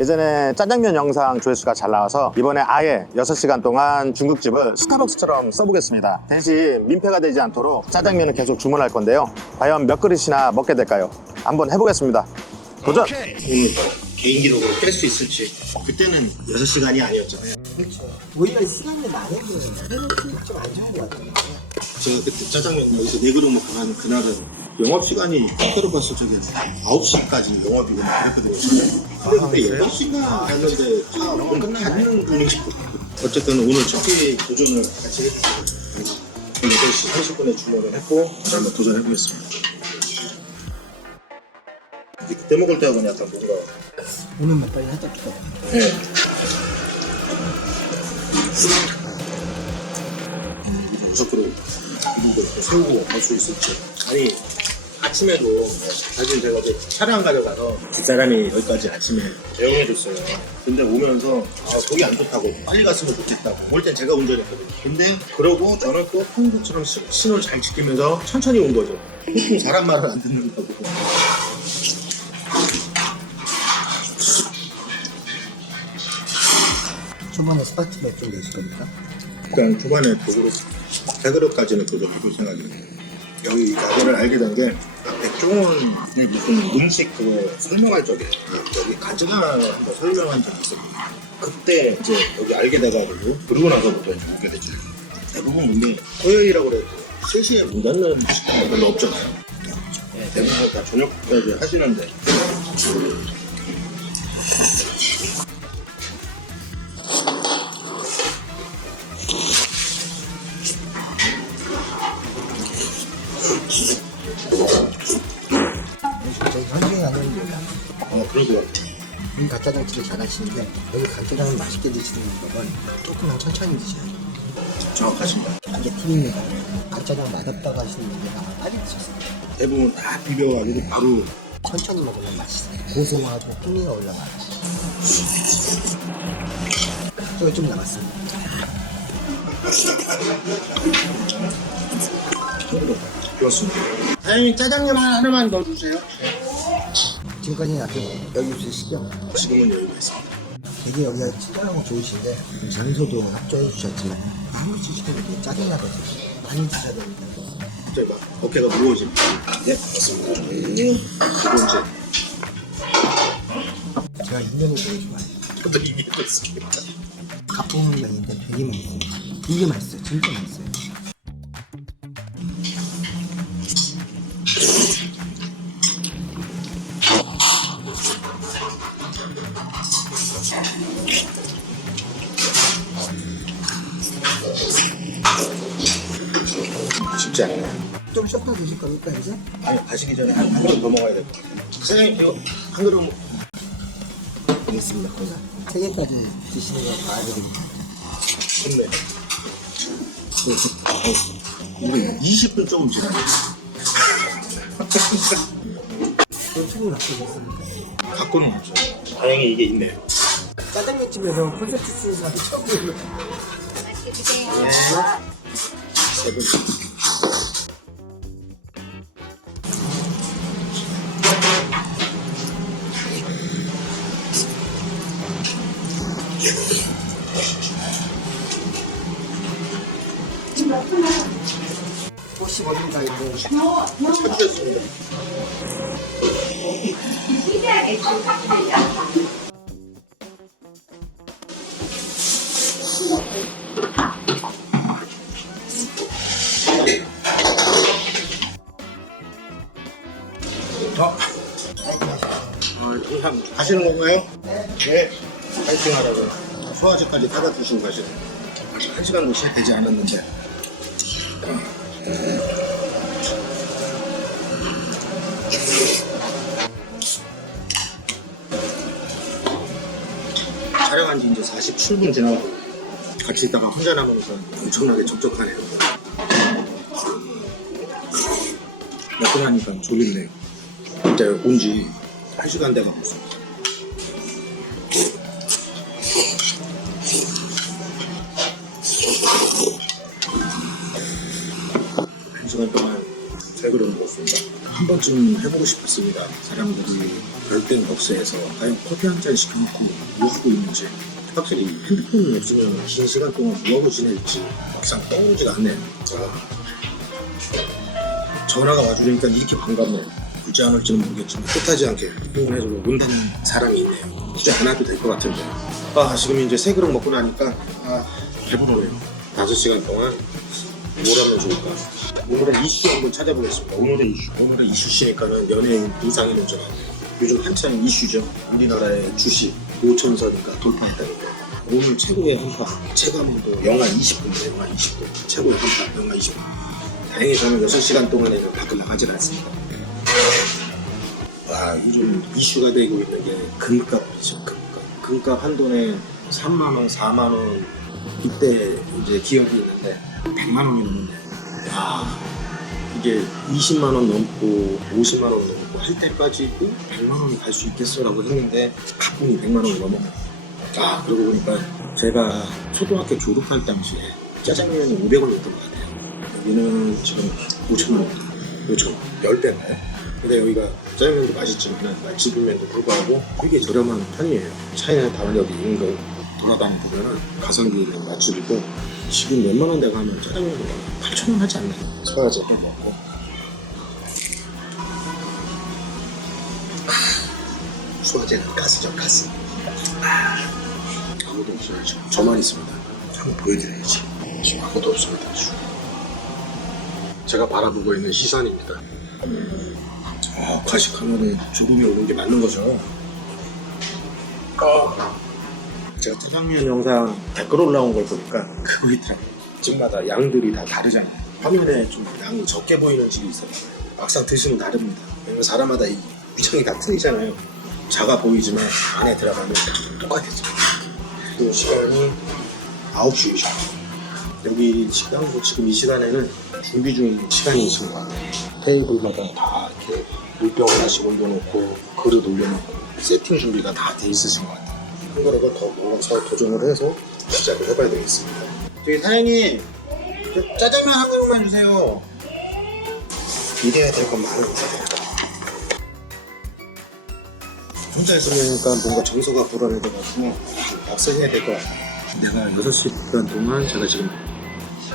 예전에 짜장면 영상 조회수가 잘 나와서 이번에 아예 6시간 동안 중국집을 스타벅스처럼 써보겠습니다. 대신 민폐가 되지 않도록 짜장면을 계속 주문할 건데요. 과연 몇 그릇이나 먹게 될까요? 한번 해보겠습니다. 도전! 개인 기록으로 깰 수 있을지 그때는 6시간이 아니었잖아요. 그렇죠. 오히려 시간이 많은 게 해놓기 좀안 좋은 것 같아요. 제가 그때 짜장면 여기서 네 그릇 먹고 가는 그날은 영업 시간이 따로 봤을 적에 9시까지 영업이구나 그랬거든요. 근데 그때 8시간 했는데 오늘 닫는 분위기 어쨌든 오늘 첫 끼 도전을 같이 했습니다. 8시 30분에 주문을 했고 한번 도전해보겠습니다. 그때 먹을 때하고는 약간 뭔가 오늘 맛깔이 살짝 좋아. 무섭도록 이거 세우고 갈수 있을지. 아니 아침에도 사실 제가 어제 차량 가져가서 집사람이 여기까지 아침에 대용해줬어요. 근데 오면서 아 속이 안 좋다고 빨리 갔으면 좋겠다고. 올 땐 제가 운전했거든요. 근데 그러고 저는 또 시- 신호를 잘 지키면서 천천히 온 거죠. 보통 사람 말을 안 듣는 거고. 초반에 스파트 몇좀 내실 겁니까? 일단 초반에 도그릇 세 그릇까지는 도전해볼 생각이에요. 여기 야구를 알게 된 게 백종원 무슨 음식 그거 설명할 적에 여기 가즈가 한번 설명한 적이 있었거든요. 그때 이제 여기 알게 돼가지고 그러고 나서부터 이제 알게 됐죠. 대부분 근데 토요일이라고 그래도 3시에 문 닫는 식당이 별로 없잖아요. 네, 대부분 다 저녁까지 하시는데 가짜장치를 잘 하시는데 여기 간짜장을 맛있게 드시는 법은 조금만 천천히 드셔야 돼요. 정확하십니다. 이게 팁입니다. 간짜장 맛없다고 하시는 분들 아마 빨리 드셨어요. 대부분 다 비벼가지고 바로 천천히 먹으면 맛있어요. 고소하고 풍미가 올라가요. 저기 좀 남았습니다. 비웠습니다. 사장님 짜장면 하나만 넣어주세요. 지금까지 놔두고 여기 주시죠. 지금은 여유가 있습니다. 되게 여기가 친절하고 좋으신데 장소도 협조해 주셨지만 아무리 주시도 이게 짜증나거든요. 많이 드셔야 됩니다. 갑자기 막 어깨가 무거워집니다. 네, 맞습니다. 그리고 이제 제가 되게 좋아해요. 저도 이게 됐습니다. 가쁜 면인데 되게 맛있어요. 되게 맛있어요. 진짜 맛있어요. 드실 겁니까 이제? 아니, 가시기 전에 한, 한 그릇 더 먹어야 될 것 같아요. 사장님, 이거 한 그릇 먹... 알겠습니다. 그냥 세 개까지 드시는 거 봐드립니다. 좋네. 이거 20분 조금 지났네. 또 충분히 바꾸셨습니다. 갖고는 없어요. 다행히 이게 있네요. 짜장면 집에서 콘서트 쓰는 사람이 처음 보는 세 분. 혹시 찾으셨습니다. 어? 어, 항상 가시는 건가요? 네. 파이팅 하라고. 소화제까지 드시고 가시네. 한 시간도 채 되지 않았는데. 촬영한 지 이제 47분 지나고 같이 있다가 혼자 남으니까 엄청나게 적적하네요. 먹고 나니까 졸립네요. 진짜 온지 1시간 돼가고 있어요. 한 시간 동안 세 그릇 먹었습니다. 번쯤 해보고 싶었습니다. 사람들이 별땡 벅스에서 과연 커피 한 잔 시켜놓고 뭐 하고 있는지 확실히 핸드폰이 없으면 긴 시간 동안 뭐하고 지낼지 막상 떠오르지가 않네요. 아, 전화가 와주니까 이렇게 반갑네요. 굳이 안 올지는 모르겠지만 뜻하지 않게 응원해주고 온다는 사람이 있네요. 굳이 안 와도 될 것 같은데. 아 지금 이제 세 그릇 먹고 나니까 아 배부르네요. 다섯 시간 동안 뭘 하면 좋을까? 오늘의 이슈 한번 찾아보겠습니다. 오늘의 이슈. 오늘의 이슈시니까는 연예인 이상이 오잖아. 요즘 한창 이슈죠. 우리나라의 주식 5천선인가 돌파했다니까. 오늘 최고의 한파. 체감도 영하 20도입니다. 영하 20도. 최고의 한파. 영하 20도. 다행히 저는 6시간 동안에는 밖을 나가질 않습니다. 와, 요즘 이슈가 되고 있는 게 금값이죠. 금값. 금값 한 돈에 3만 원, 4만 원 이때 이제 기억이 있는데 100만 원이 넘는데 아 이게 20만 원 넘고 50만 원 넘고 할 때까지도 100만 원이 갈수 있겠어라고 했는데 가끔이 100만 원이 넘어. 아 그러고 보니까 제가 초등학교 졸업할 당시에 짜장면이 500원이었던 것 같아요. 여기는 지금 5천 원, 5천 원, 10배인가요? 근데 여기가 짜장면도 맛있지만 맛집임에도 불구하고 되게 저렴한 편이에요. 차이나 다원역이 인근 돌아다니 보면은 가성비 있는 맛집이고 지금 웬만한 데 가면 짜장면도 8천 원 하지 않나요? 서야지. 또 먹고. 수화제는 가스죠 가스. 아, 아무도 없어요. 지금 저만 있습니다. 한번 보여드려야지. 지금 아무도 없습니다. 지금. 제가 바라보고 있는 시산입니다. 아 과식하면은 주름이 오는 게 맞는 거죠. 아. 제가 짜장면 영상 댓글 올라온 걸 보니까 그거 있더라고요. 집마다 양들이 다 다르잖아요. 화면에 좀 양이 적게 보이는 집이 있어요. 막상 드시면 다릅니다. 왜냐면 사람마다 이 위장이 다 틀리잖아요. 작아 보이지만 안에 들어가면 똑같아져. 그 시간이 9시 20분. 여기 식당도 지금 이 시간에는 준비 중인 시간이신 것 같아요. 테이블마다 다 이렇게 물병 하나씩 올려놓고 그릇 올려놓고 세팅 준비가 다 돼 있으신 것 같아요. 한 그릇을 더 먹어서 도전을 해서 시작을 해봐야 되겠습니다. 저기 사장님, 저 짜장면 한 그릇만 주세요. 이래야 될 건 많은데. 혼자 있으니까 뭔가 정서가 불안해져가지고 박스해야 될 것 같아요. 내가 6시간 동안 제가 지금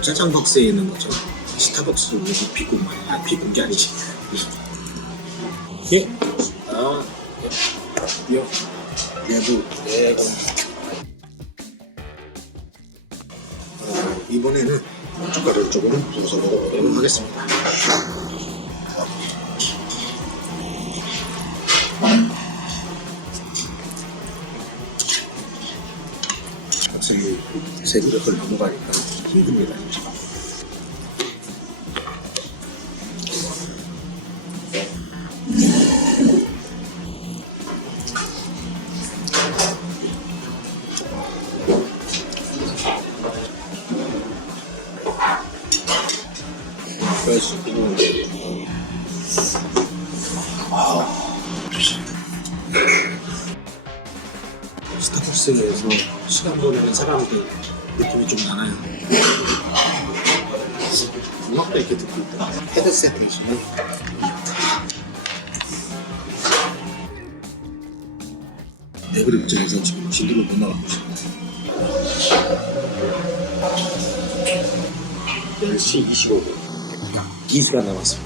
짜장박스에 있는 거죠. 스타벅스 여기 비고 말이야. 아, 비고 게 아니지. 예? 아, 예. 요. 내부 내부 어, 이번에는 고춧가루 쪽으로 부어서 먹어보도록 하겠습니다. 확실히 세 그릇을 넘어가니까 힘듭니다. 스타벅스에서 시간 보내는 사람들 느낌이 좀 나나요. 음악도 이렇게 듣고 있다. 헤드셋 대신에 네 그릇째에서 지금 진도를 못 나가고 있습니다. 10시 25분. 2시간 남았습니다.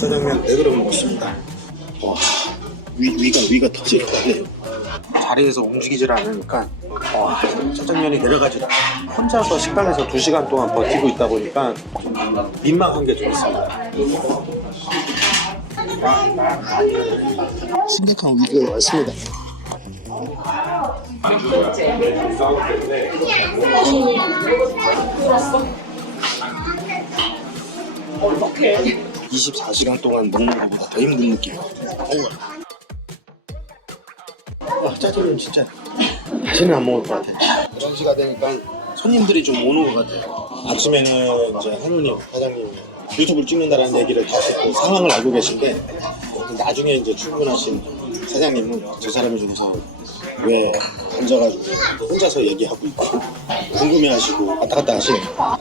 짜장면 4그릇 먹었습니다. 와, 위, 위가, 위가 터질 것 같네요. 자리에서 움직이질 않으니까 와, 짜장면이 내려가지도 않아요. 혼자서 식당에서 2시간 동안 버티고 있다 보니까 좀 민망한 게좀 있습니다. 심각한 위기가 왔습니다. 어떡해. 24시간 동안 먹는 것보다 더 힘든 느낌이에요. 와, 짜장면 진짜 다시는 안 먹을 것 같아. 그런 시가 되니까 손님들이 좀 오는 것 같아요. 아침에는 이제 할머니, 사장님 유튜브를 찍는다라는 얘기를 다 듣고 상황을 알고 계신데 나중에 이제 출근하신 사장님은 저 사람을 중에서 왜 앉아가지고 혼자서 얘기하고 있고 궁금해하시고 왔다 갔다 하시는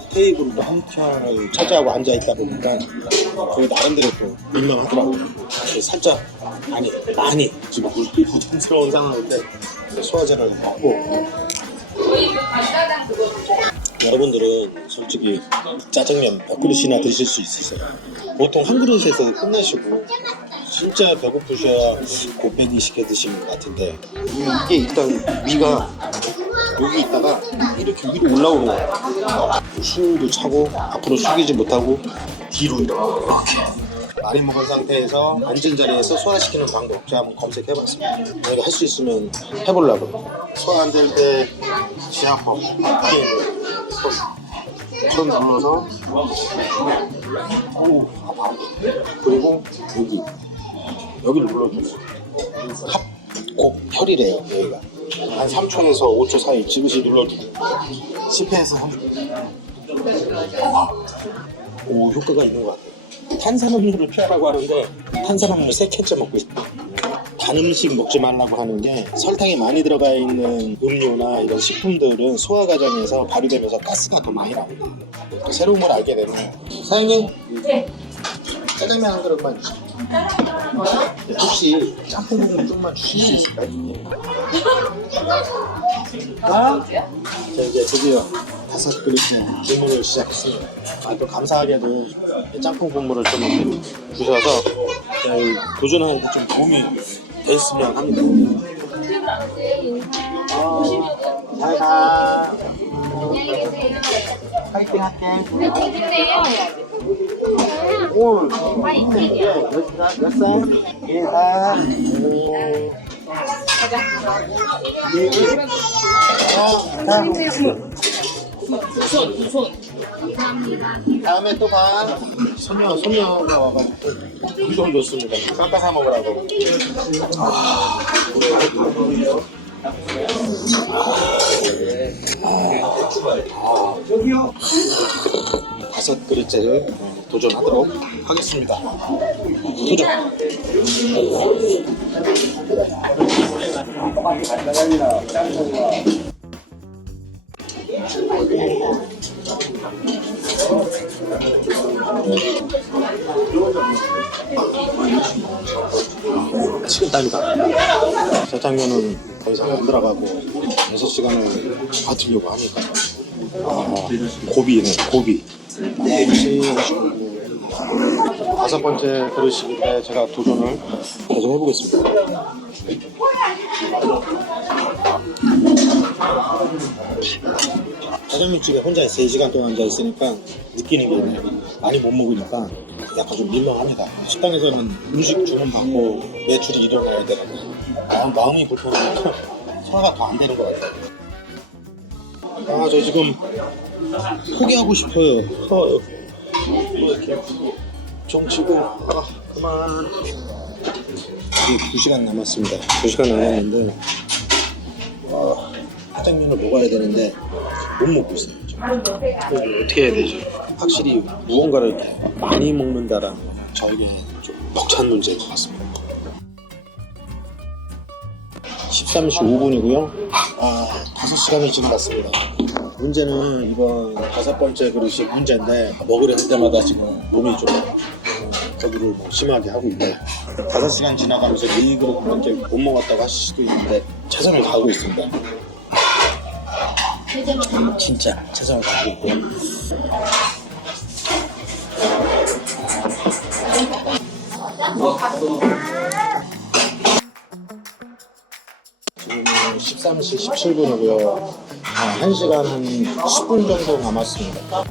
테이블도 한 편을 차지하고 앉아 있다 보니까 그 나름대로 또 민망하더라고요. 그래서 살짝 많이 많이 지금 부담스러운 상황인데 소화제를 먹고 여러분들은 솔직히 짜장면 몇 그릇이나 드실 수 있으세요? 보통 한 그릇에서 끝내시고 진짜 배고프셔야 곱빼기 시켜 드시는 것 같은데. 이게 일단 위가 여기 있다가 이렇게 위로 올라오는 거예요 숨도 차고 앞으로 숙이지 못하고 뒤로 이렇게. 많이 먹은 상태에서 앉은 자리에서 소화시키는 방법 제가 한번 검색해봤습니다. 내가 할 수 있으면 해보려고. 소화 안 될 때 지압법 손, 손 눌러서 오, 아파. 그리고 여기 여기를 눌러주세요. 합곡 혈이래요 여기가. 한 3초에서 5초 사이 지그시 눌러주고 10회에서 3초 오 효과가 있는 것 같아요. 탄산음료를 피하라고 하는데 탄산음료 3캔째 먹고 있어요. 단 음식 먹지 말라고 하는 게 설탕이 많이 들어가 있는 음료나 이런 식품들은 소화 과정에서 발효되면서 가스가 더 많이 나옵니다. 또 새로운 걸 알게 되면. 사장님? 네. 짜장면 한 그릇만. 혹시 짬뽕 국물 좀만 주실 수 있을까요? 아? 자 이제 드디어 다섯 그릇째 주문을 시작했습니다. 아, 또 감사하게도 이 짬뽕 국물을 좀 주셔서 저희 도전하는 데 좀 도움이 됐으면 합니다. 어, 잘 가. 파이팅 할게. 올. 몇, 몇 살? 예, 살. 오. 예. 자, 두손 두손 다음에 또 가. 소녀, 소녀가 와가지고 엄청 좋습니다. 쌈싸 사 먹으라고. 다섯 그릇째를 도전하도록 하겠습니다. 도전! 식은땀이다. 짜장면은 더 이상 안 들어가고 6시간을 버티려고 하니까 아, 고비네 고비 다섯 번째 그릇인데 제가 도전을 계속 해보겠습니다. 짜장면 집에 혼자 3시간 동안 앉아 있으니까 느끼는 게 많이 못 먹으니까 약간 좀 민망합니다. 식당에서는 음식 주문 받고 매출이 일어나야 되는데 마음, 마음이 불편하니까 소화가 더 안 되는 것 같아요 아 저 지금 포기하고 싶어요. 어, 이렇게 정치고. 아, 그만. 이제 2시간 남았습니다. 2시간 남았는데 아, 짜장면을 먹어야 되는데 못 먹고 있어요 지금. 어떻게 해야 되지? 확실히 무언가를 많이 먹는다라는 건 저에게 좀 벅찬 문제인 것 같습니다 13시 5분이고요. 아, 5시간이 지나갔습니다. 문제는 이번 다섯 번째 그릇이 문제인데 먹으려 할 때마다 지금 몸이 좀 어, 거기를 뭐 심하게 하고 있네요 다섯 시간 지나가면서 이 그릇밖에 못 먹었다고 하실 수도 있는데 최선을 다하고 있습니다. 진짜 최선을 다하고 있고요. 지 13시 17분이고요. 아, 1시간 한 10분 정도 남았습니다.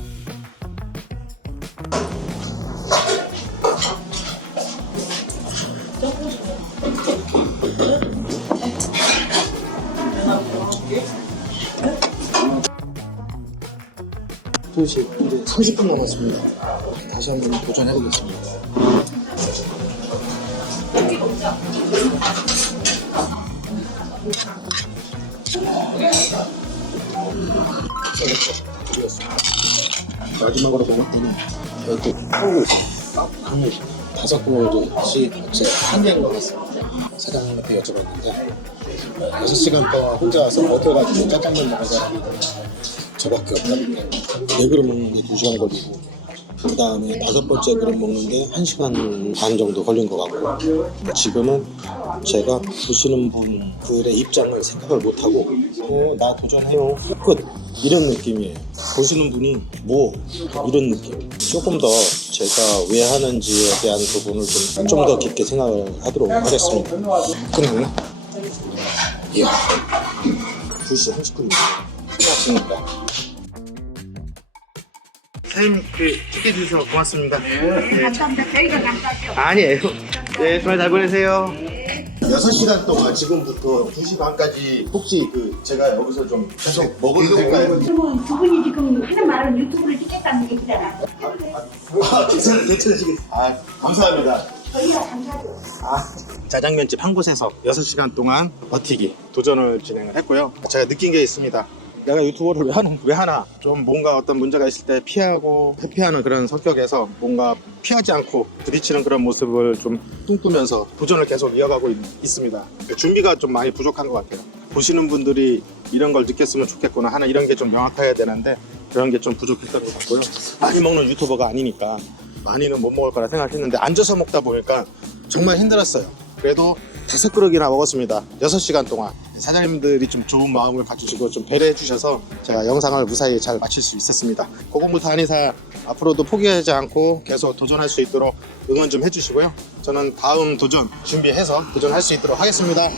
도시 이제 30분 남았습니다. 다시 한번 도전해 보겠습니다. 마지막으로 먹을 때는 여기 콩을 한 다섯 그릇씩 한 개인 것 같습니다. 사장님한테 여쭤봤는데 여섯 시간 동안 혼자 와서 버텨가지고 짜장면 먹은 사람이 저밖에 없다니까. 네 그릇 먹는데 두 시간 걸리고 그 다음에 다섯 번째 그릇 먹는데 한 시간 반 정도 걸린 것 같고 지금은 제가 보시는 분들의 입장을 생각을 못하고 어, 나 도전해요 끝 이런 느낌이에요 보시는 분이 뭐 이런 느낌 조금 더 제가 왜 하는지에 대한 부분을 좀 좀 더 깊게 생각을 하도록 하겠습니다 끝났나? 이야 2시 30분입니다 끝났습니다 사장님 그 찍해주셔서 고맙습니다. 감사합니다. 저희가 감사하죠. 아니에요. 네, 주말 잘 보내세요. 6시간 동안 지금부터 2시 반까지 혹시 그 제가 여기서 좀 계속 먹어도 될까요? 그러면 두 분이 지금 하는 말은 유튜브를 찍겠다는 얘기잖아. 아, 괜찮, 괜찮으시겠어요? 아, 감사합니다. 저희가 감사하죠. 짜장면집 한 곳에서 6시간 동안 버티기 도전을 진행을 했고요. 제가 느낀 게 있습니다. 내가 유튜버를 왜, 하는, 왜 하나? 좀 뭔가 어떤 문제가 있을 때 피하고 회피하는 그런 성격에서 뭔가 피하지 않고 부딪히는 그런 모습을 좀 꿈꾸면서 도전을 계속 이어가고 있, 있습니다. 준비가 좀 많이 부족한 것 같아요. 보시는 분들이 이런 걸 느꼈으면 좋겠구나 하는 이런 게 좀 명확해야 되는데 그런 게 좀 부족했던 것 같고요. 많이 먹는 유튜버가 아니니까 많이는 못 먹을 거라 생각했는데 앉아서 먹다 보니까 정말 힘들었어요. 그래도 다섯 그릇이나 먹었습니다. 6시간 동안. 사장님들이 좀 좋은 마음을 가지시고 좀 배려해 주셔서 제가 영상을 무사히 잘 마칠 수 있었습니다. 고공부터 한의사 앞으로도 포기하지 않고 계속 도전할 수 있도록 응원 좀 해주시고요. 저는 다음 도전 준비해서 도전할 수 있도록 하겠습니다.